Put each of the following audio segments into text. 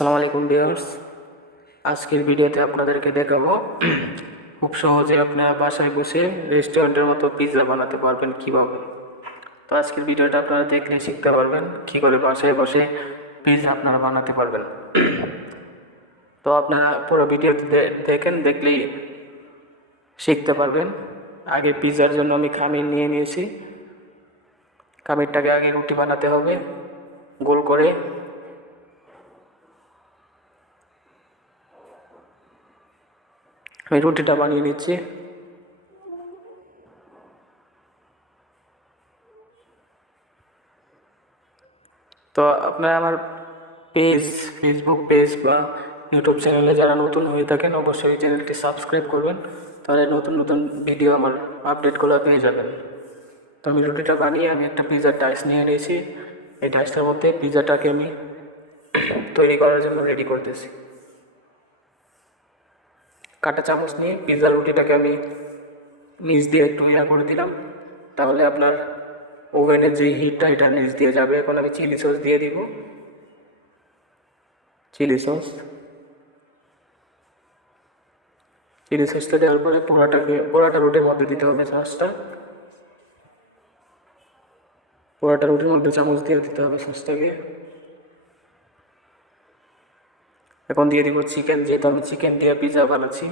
আসসালামু আলাইকুম ভিউয়ার্স, আজকের ভিডিওতে আপনাদেরকে দেখাবো খুব সহজে আপনারা বাসায় বসে রেস্টুরেন্টের মতো পিৎজা বানাতে পারবেন কিভাবে। তো আজকের ভিডিওটা আপনারা দেখলে শিখতে পারবেন কী করে বাসায় বসে পিৎজা আপনারা বানাতে পারবেন। তো আপনারা পুরো ভিডিওটি দেখেন, দেখলেই শিখতে পারবেন। আগে পিৎজার জন্য আমি খামির নিয়ে নিয়েছি। খামিরটাকে আগে রুটি বানাতে হবে গোল করে। আমি রুটিটা বানিয়ে নিচ্ছি। তো আপনারা আমার ফেসবুক পেজ বা ইউটিউব চ্যানেলে যারা নতুন হয়ে থাকেন অবশ্যই চ্যানেলটি সাবস্ক্রাইব করবেন, তাহলে নতুন নতুন ভিডিও আমার আপডেটগুলো পেয়ে যাবেন। তো আমি রুটিটা বানিয়ে আমি একটা পিৎজার ডাইস নিয়ে নিয়েছি। এই ডাইসটার মধ্যে পিৎজাটাকে আমি তৈরি করার জন্য রেডি করতেছি। কাঁটা চামচ নিয়ে পিৎজার রুটিটাকে আমি নিচ দিয়ে একটু করে দিলাম, তাহলে আপনার ওভেনের যে হিটটা এটা নিচ দিয়ে যাবে। এখন আমি চিলি সস দিয়ে দিব। চিলি সসটা দেওয়ার পরে পোড়াটা রুটির মধ্যে দিতে হবে। সসটা পোড়াটা রুটির মধ্যে চামচ দিয়ে দিতে হবে সসটাকে। এখন দিয়ে দিব চিকেন, যেহেতু আমি চিকেন দিয়ে পিৎজা বানাচ্ছি।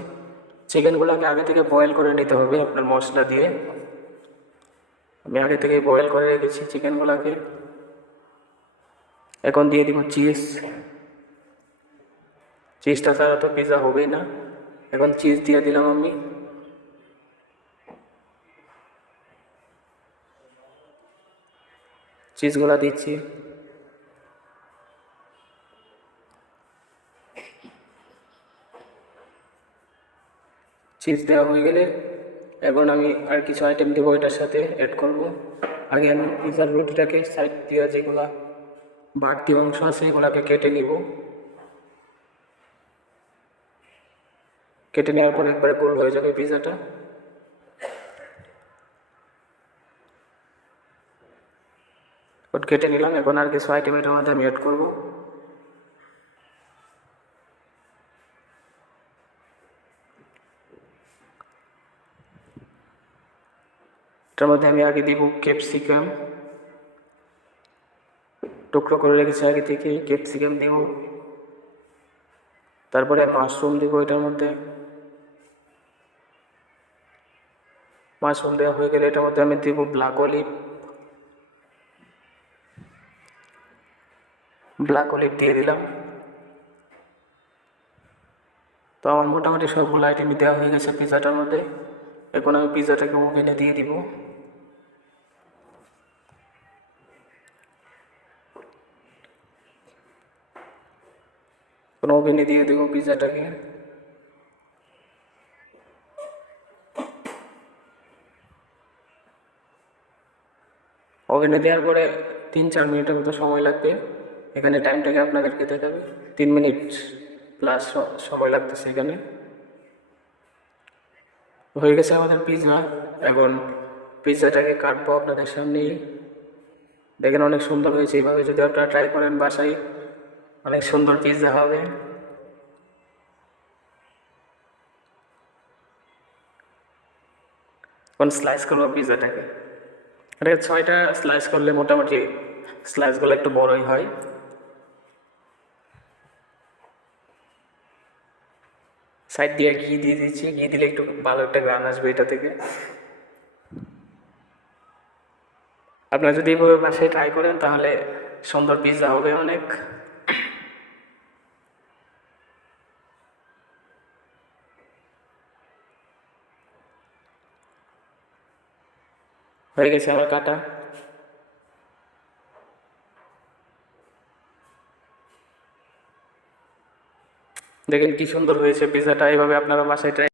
চিকেনগুলোকে আগে থেকে বয়েল করে নিতে হবে আপনার মশলা দিয়ে। আমি আগে থেকে বয়েল করে রেখেছি চিকেনগুলোকে। এখন দিয়ে দিব চিজটা ছাড়া তো পিৎজা হবেই না। এখন চিজ দিয়ে দিলাম আমি। চিজগুলো দিচ্ছি। চিজ দেওয়া হয়ে গেলে এখন আমি আর কিছু আইটেম দেবো এটার সাথে অ্যাড করব। আগে আমি পিৎজার রুটিটাকে সাইড দিয়ে যেগুলো বাড়তি অংশ আছে এগুলোকে কেটে নিব। কেটে নেওয়ার পর একবারে গোল হয়ে যাবে পিৎজাটা। কেটে নিলাম। এখন আর কিছু আইটেম এটার মধ্যে আমি অ্যাড করবো। এটার মধ্যে আমি আগে দিব ক্যাপসিকাম, টুকরো করে রেখেছি আগে থেকে। ক্যাপসিকাম দেব, তারপরে মাশরুম দেবো এটার মধ্যে। মাশরুম দেওয়া হয়ে গেলে এটার মধ্যে আমি দেবো ব্ল্যাক অলিভ দিয়ে দিলাম। তো আমার মোটামুটি সবগুলো আইটেমই দেওয়া হয়ে গেছে পিৎজাটার মধ্যে। এখন আমি পিৎজাটাকে ওভেনে দিয়ে দিব। ওভেনে দিয়ে দেবো পিৎজাটাকে। ওভেনে দেওয়ার পরে 3-4 মিনিটের মতো সময় লাগবে। এখানে টাইমটাকে আপনাদেরকে দেখাবে 3 মিনিট প্লাস সময় লাগতেছে এখানে। হয়ে গেছে আমাদের পিৎজা। এখন পিৎজাটাকে কাটবো আপনাদের সামনেই। দেখেন অনেক সুন্দর হয়েছে। এইভাবে যদি আপনারা ট্রাই করেন বাসায়, অনেক সুন্দর পিৎজা হবে। এখন স্লাইস করবো পিৎজাটাকে। এটাকে 6টা স্লাইস করলে মোটামুটি স্লাইসগুলো একটু বড়ই হয়। সাইড দিয়ে ঘি দিয়ে দিচ্ছি। ঘি দিলে একটু ভালো একটা গ্রান আসবে এটা থেকে। আপনারা যদি এইভাবে বাসায় ট্রাই করেন তাহলে সুন্দর পিৎজা হবে অনেক। হয়ে গেছে আমার কাটা। দেখেন কি সুন্দর হয়েছে পিৎজাটা। এইভাবে আপনারা বাসায় ট্রাই